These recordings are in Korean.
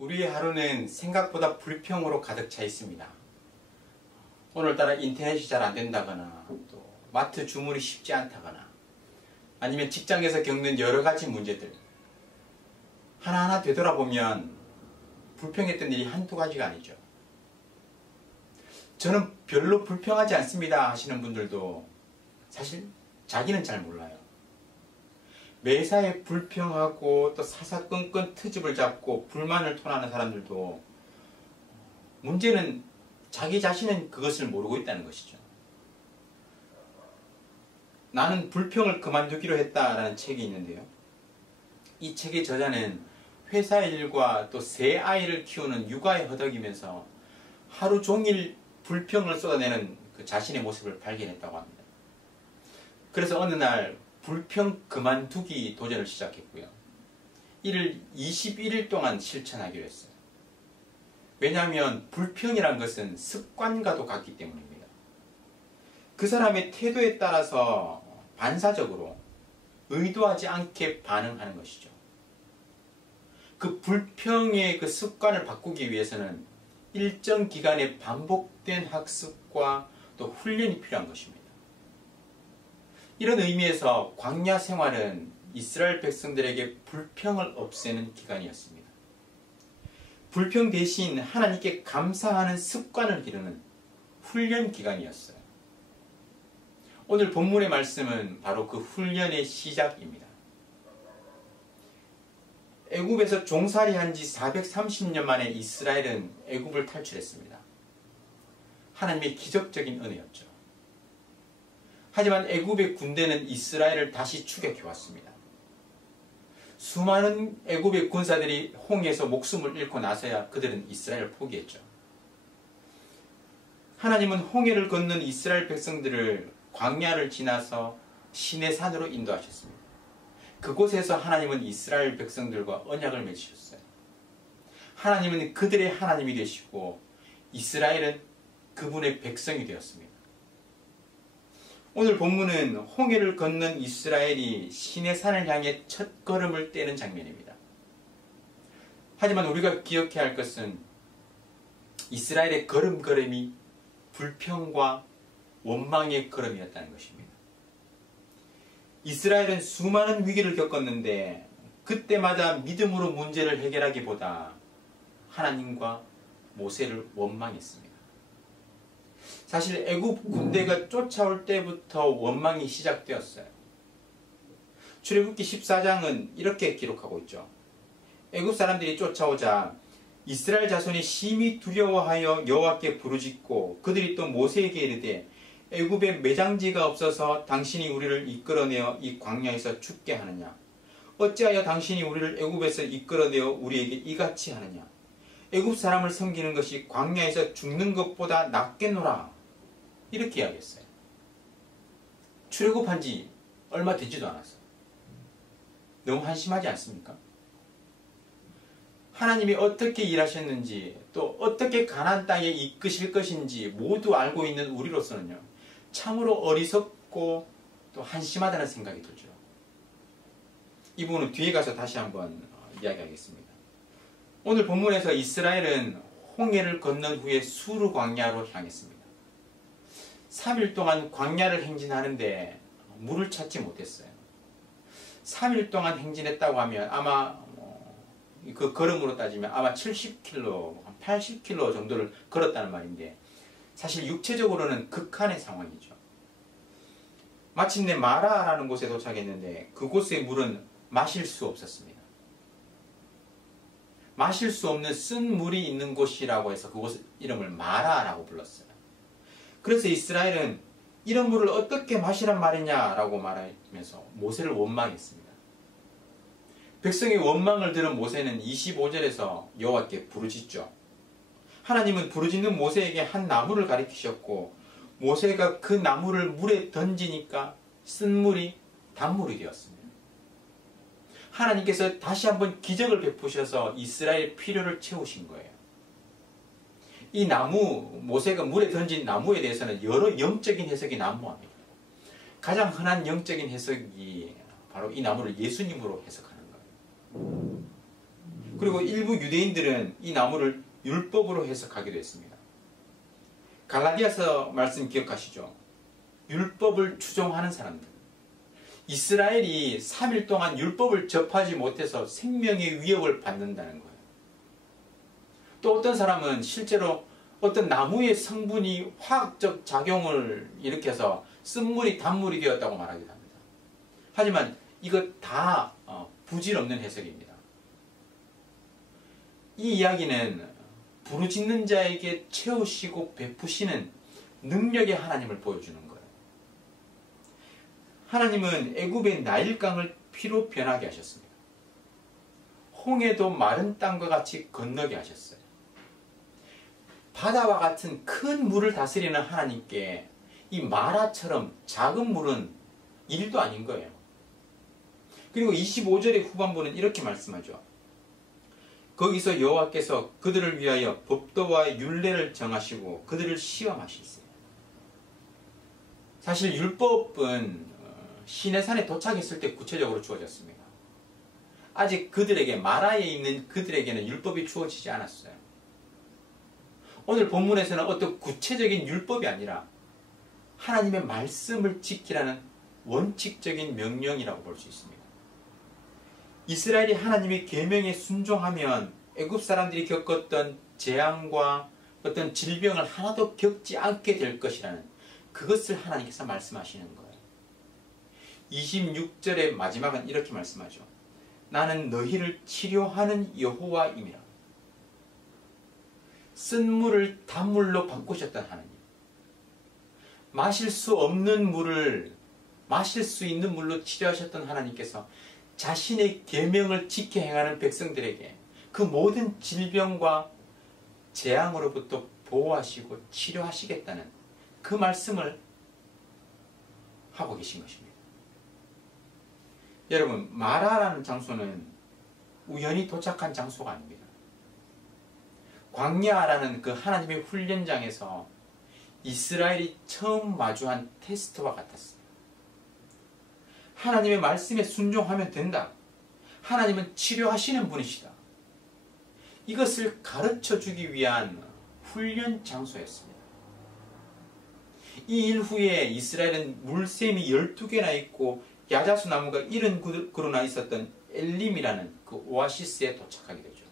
우리의 하루는 생각보다 불평으로 가득 차 있습니다. 오늘따라 인터넷이 잘 안 된다거나 또 마트 주문이 쉽지 않다거나 아니면 직장에서 겪는 여러 가지 문제들 하나하나 되돌아보면 불평했던 일이 한두 가지가 아니죠. 저는 별로 불평하지 않습니다 하시는 분들도 사실 자기는 잘 몰라요. 매사에 불평하고 또 사사건건 트집을 잡고 불만을 토하는 사람들도 문제는 자기 자신은 그것을 모르고 있다는 것이죠. 나는 불평을 그만두기로 했다라는 책이 있는데요. 이 책의 저자는 회사 일과 또 세 아이를 키우는 육아에 허덕이면서 하루 종일 불평을 쏟아내는 그 자신의 모습을 발견했다고 합니다. 그래서 어느 날 불평 그만두기 도전을 시작했고요. 이를 21일 동안 실천하기로 했어요. 왜냐하면 불평이란 것은 습관과도 같기 때문입니다. 그 사람의 태도에 따라서 반사적으로 의도하지 않게 반응하는 것이죠. 그 불평의 그 습관을 바꾸기 위해서는 일정 기간의 반복된 학습과 또 훈련이 필요한 것입니다. 이런 의미에서 광야 생활은 이스라엘 백성들에게 불평을 없애는 기간이었습니다. 불평 대신 하나님께 감사하는 습관을 기르는 훈련 기간이었어요. 오늘 본문의 말씀은 바로 그 훈련의 시작입니다. 애굽에서 종살이한 지 430년 만에 이스라엘은 애굽을 탈출했습니다. 하나님의 기적적인 은혜였죠. 하지만 애굽의 군대는 이스라엘을 다시 추격해왔습니다. 수많은 애굽의 군사들이 홍해에서 목숨을 잃고 나서야 그들은 이스라엘을 포기했죠. 하나님은 홍해를 건넌 이스라엘 백성들을 광야를 지나서 시내산으로 인도하셨습니다. 그곳에서 하나님은 이스라엘 백성들과 언약을 맺으셨어요. 하나님은 그들의 하나님이 되시고 이스라엘은 그분의 백성이 되었습니다. 오늘 본문은 홍해를 건넌 이스라엘이 시내산을 향해 첫 걸음을 떼는 장면입니다. 하지만 우리가 기억해야 할 것은 이스라엘의 걸음걸음이 불평과 원망의 걸음이었다는 것입니다. 이스라엘은 수많은 위기를 겪었는데 그때마다 믿음으로 문제를 해결하기보다 하나님과 모세를 원망했습니다. 사실 애굽 군대가 쫓아올 때부터 원망이 시작되었어요. 출애굽기 14장은 이렇게 기록하고 있죠. 애굽 사람들이 쫓아오자 이스라엘 자손이 심히 두려워하여 여호와께 부르짖고 그들이 또 모세에게 이르되 애굽에 매장지가 없어서 당신이 우리를 이끌어내어 이 광야에서 죽게 하느냐? 어찌하여 당신이 우리를 애굽에서 이끌어내어 우리에게 이같이 하느냐? 애굽 사람을 섬기는 것이 광야에서 죽는 것보다 낫겠노라. 이렇게 이야기했어요. 출애굽한 지 얼마 되지도 않았어요. 너무 한심하지 않습니까? 하나님이 어떻게 일하셨는지 또 어떻게 가나안 땅에 이끄실 것인지 모두 알고 있는 우리로서는요. 참으로 어리석고 또 한심하다는 생각이 들죠. 이 부분은 뒤에 가서 다시 한번 이야기하겠습니다. 오늘 본문에서 이스라엘은 홍해를 건넌 후에 수르 광야로 향했습니다. 3일 동안 광야를 행진하는데 물을 찾지 못했어요. 3일 동안 행진했다고 하면 아마 그 걸음으로 따지면 아마 70km, 80km 정도를 걸었다는 말인데 사실 육체적으로는 극한의 상황이죠. 마침내 마라라는 곳에 도착했는데 그곳의 물은 마실 수 없었습니다. 마실 수 없는 쓴 물이 있는 곳이라고 해서 그곳 이름을 마라라고 불렀어요. 그래서 이스라엘은 이런 물을 어떻게 마시란 말이냐라고 말하면서 모세를 원망했습니다. 백성의 원망을 들은 모세는 25절에서 여호와께 부르짖죠. 하나님은 부르짖는 모세에게 한 나무를 가리키셨고 모세가 그 나무를 물에 던지니까 쓴 물이 단물이 되었습니다. 하나님께서 다시 한번 기적을 베푸셔서 이스라엘 필요를 채우신 거예요. 이 나무, 모세가 물에 던진 나무에 대해서는 여러 영적인 해석이 난무합니다. 가장 흔한 영적인 해석이 바로 이 나무를 예수님으로 해석하는 거예요. 그리고 일부 유대인들은 이 나무를 율법으로 해석하기도 했습니다. 갈라디아서 말씀 기억하시죠? 율법을 추종하는 사람들. 이스라엘이 3일 동안 율법을 접하지 못해서 생명의 위협을 받는다는 거예요. 또 어떤 사람은 실제로 어떤 나무의 성분이 화학적 작용을 일으켜서 쓴물이 단물이 되었다고 말하기도 합니다. 하지만 이것 다 부질없는 해석입니다. 이 이야기는 부르짖는 자에게 채우시고 베푸시는 능력의 하나님을 보여주는 거예요. 하나님은 애굽의 나일강을 피로 변하게 하셨습니다. 홍해도 마른 땅과 같이 건너게 하셨어요. 바다와 같은 큰 물을 다스리는 하나님께 이 마라처럼 작은 물은 일도 아닌 거예요. 그리고 25절의 후반부는 이렇게 말씀하죠. 거기서 여호와께서 그들을 위하여 법도와 율례를 정하시고 그들을 시험하실세. 사실 율법은 시내산에 도착했을 때 구체적으로 주어졌습니다. 아직 그들에게 마라에 있는 그들에게는 율법이 주어지지 않았어요. 오늘 본문에서는 어떤 구체적인 율법이 아니라 하나님의 말씀을 지키라는 원칙적인 명령이라고 볼 수 있습니다. 이스라엘이 하나님의 계명에 순종하면 애굽 사람들이 겪었던 재앙과 어떤 질병을 하나도 겪지 않게 될 것이라는 그것을 하나님께서 말씀하시는 거예요. 26절의 마지막은 이렇게 말씀하죠. 나는 너희를 치료하는 여호와임이라. 쓴 물을 단물로 바꾸셨던 하나님. 마실 수 없는 물을 마실 수 있는 물로 치료하셨던 하나님께서 자신의 계명을 지켜 행하는 백성들에게 그 모든 질병과 재앙으로부터 보호하시고 치료하시겠다는 그 말씀을 하고 계신 것입니다. 여러분, 마라라는 장소는 우연히 도착한 장소가 아닙니다. 광야라는 그 하나님의 훈련장에서 이스라엘이 처음 마주한 테스트와 같았습니다. 하나님의 말씀에 순종하면 된다. 하나님은 치료하시는 분이시다. 이것을 가르쳐주기 위한 훈련 장소였습니다. 이 일 후에 이스라엘은 물샘이 12개나 있고 야자수 나무가 70그루나 있었던 엘림이라는 그 오아시스에 도착하게 되죠.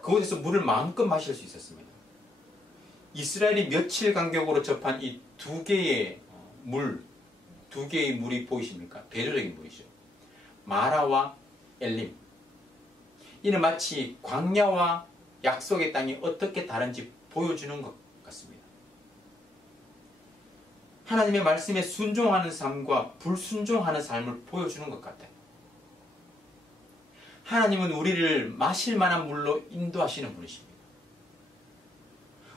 그곳에서 물을 마음껏 마실 수 있었습니다. 이스라엘이 며칠 간격으로 접한 이 두 개의 물이 보이십니까? 대조적인 물이죠. 마라와 엘림. 이는 마치 광야와 약속의 땅이 어떻게 다른지 보여주는 것 같습니다. 하나님의 말씀에 순종하는 삶과 불순종하는 삶을 보여주는 것 같아요. 하나님은 우리를 마실 만한 물로 인도하시는 분이십니다.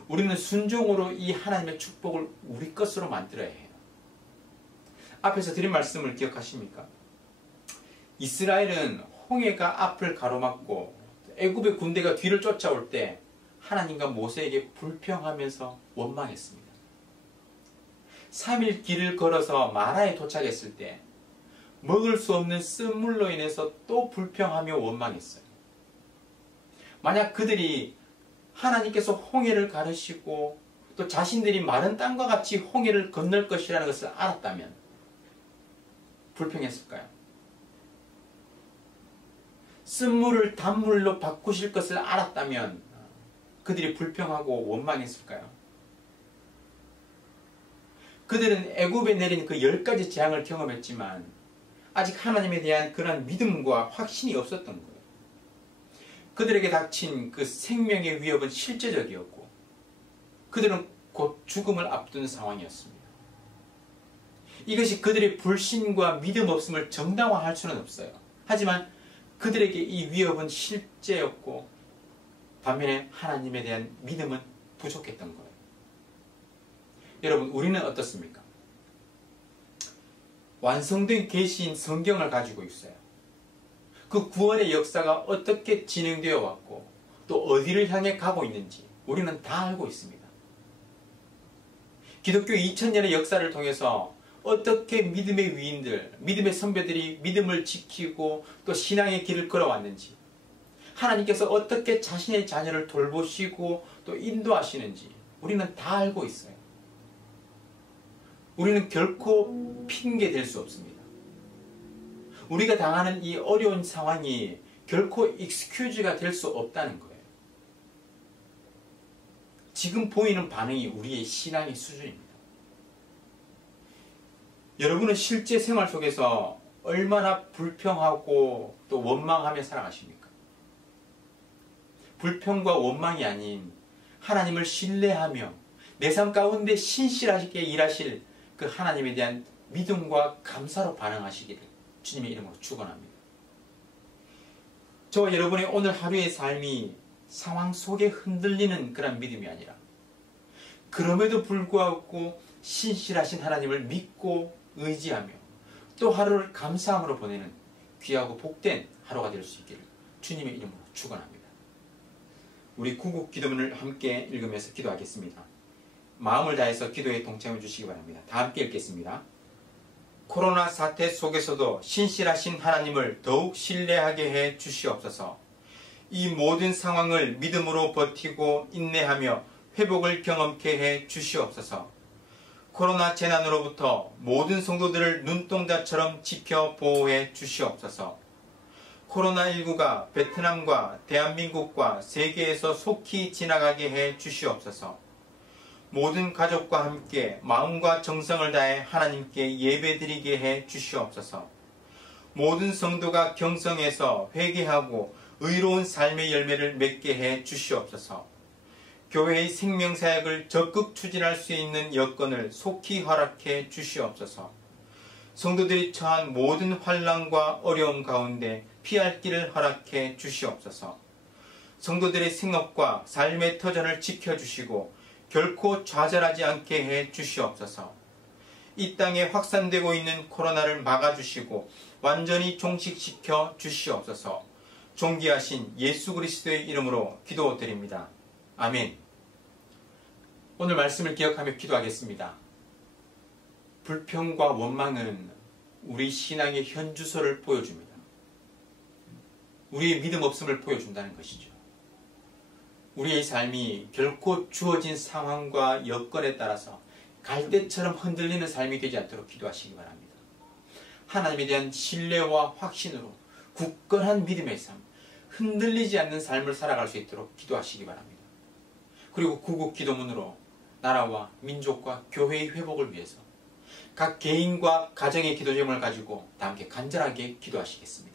우리는 순종으로 이 하나님의 축복을 우리 것으로 만들어야 해요. 앞에서 드린 말씀을 기억하십니까? 이스라엘은 홍해가 앞을 가로막고 애굽의 군대가 뒤를 쫓아올 때 하나님과 모세에게 불평하면서 원망했습니다. 3일 길을 걸어서 마라에 도착했을 때 먹을 수 없는 쓴물로 인해서 또 불평하며 원망했어요. 만약 그들이 하나님께서 홍해를 가르시고 또 자신들이 마른 땅과 같이 홍해를 건널 것이라는 것을 알았다면 불평했을까요? 쓴물을 단물로 바꾸실 것을 알았다면 그들이 불평하고 원망했을까요? 그들은 애굽에 내린 그 10가지 재앙을 경험했지만 아직 하나님에 대한 그런 믿음과 확신이 없었던 거예요. 그들에게 닥친 그 생명의 위협은 실제적이었고 그들은 곧 죽음을 앞둔 상황이었습니다. 이것이 그들의 불신과 믿음 없음을 정당화할 수는 없어요. 하지만 그들에게 이 위협은 실제였고 반면에 하나님에 대한 믿음은 부족했던 거예요. 여러분, 우리는 어떻습니까? 완성된 계시인 성경을 가지고 있어요. 그 구원의 역사가 어떻게 진행되어 왔고 또 어디를 향해 가고 있는지 우리는 다 알고 있습니다. 기독교 2000년의 역사를 통해서 어떻게 믿음의 위인들, 믿음의 선배들이 믿음을 지키고 또 신앙의 길을 걸어왔는지, 하나님께서 어떻게 자신의 자녀를 돌보시고 또 인도하시는지 우리는 다 알고 있어요. 우리는 결코 핑계 댈 수 없습니다. 우리가 당하는 이 어려운 상황이 결코 익스큐즈가 될 수 없다는 거예요. 지금 보이는 반응이 우리의 신앙의 수준입니다. 여러분은 실제 생활 속에서 얼마나 불평하고 또 원망하며 살아가십니까? 불평과 원망이 아닌 하나님을 신뢰하며 내 삶 가운데 신실하게 일하실 그 하나님에 대한 믿음과 감사로 반응하시기를 주님의 이름으로 축원합니다. 저와 여러분의 오늘 하루의 삶이 상황 속에 흔들리는 그런 믿음이 아니라 그럼에도 불구하고 신실하신 하나님을 믿고 의지하며 또 하루를 감사함으로 보내는 귀하고 복된 하루가 될 수 있기를 주님의 이름으로 축원합니다. 우리 구국 기도문을 함께 읽으면서 기도하겠습니다. 마음을 다해서 기도에 동참해 주시기 바랍니다. 다 함께 읽겠습니다. 코로나 사태 속에서도 신실하신 하나님을 더욱 신뢰하게 해 주시옵소서. 이 모든 상황을 믿음으로 버티고 인내하며 회복을 경험케 해 주시옵소서. 코로나 재난으로부터 모든 성도들을 눈동자처럼 지켜 보호해 주시옵소서. 코로나19가 베트남과 대한민국과 세계에서 속히 지나가게 해 주시옵소서. 모든 가족과 함께 마음과 정성을 다해 하나님께 예배드리게 해 주시옵소서. 모든 성도가 경성에서 회개하고 의로운 삶의 열매를 맺게 해 주시옵소서. 교회의 생명사역을 적극 추진할 수 있는 여건을 속히 허락해 주시옵소서. 성도들이 처한 모든 환난과 어려움 가운데 피할 길을 허락해 주시옵소서. 성도들의 생업과 삶의 터전을 지켜주시고 결코 좌절하지 않게 해 주시옵소서. 이 땅에 확산되고 있는 코로나를 막아주시고 완전히 종식시켜 주시옵소서. 존귀하신 예수 그리스도의 이름으로 기도드립니다. 아멘. 오늘 말씀을 기억하며 기도하겠습니다. 불평과 원망은 우리 신앙의 현주소를 보여줍니다. 우리의 믿음 없음을 보여준다는 것이죠. 우리의 삶이 결코 주어진 상황과 여건에 따라서 갈대처럼 흔들리는 삶이 되지 않도록 기도하시기 바랍니다. 하나님에 대한 신뢰와 확신으로 굳건한 믿음의 삶, 흔들리지 않는 삶을 살아갈 수 있도록 기도하시기 바랍니다. 그리고 구국 기도문으로 나라와 민족과 교회의 회복을 위해서 각 개인과 가정의 기도 제목을 가지고 다 함께 간절하게 기도하시겠습니다.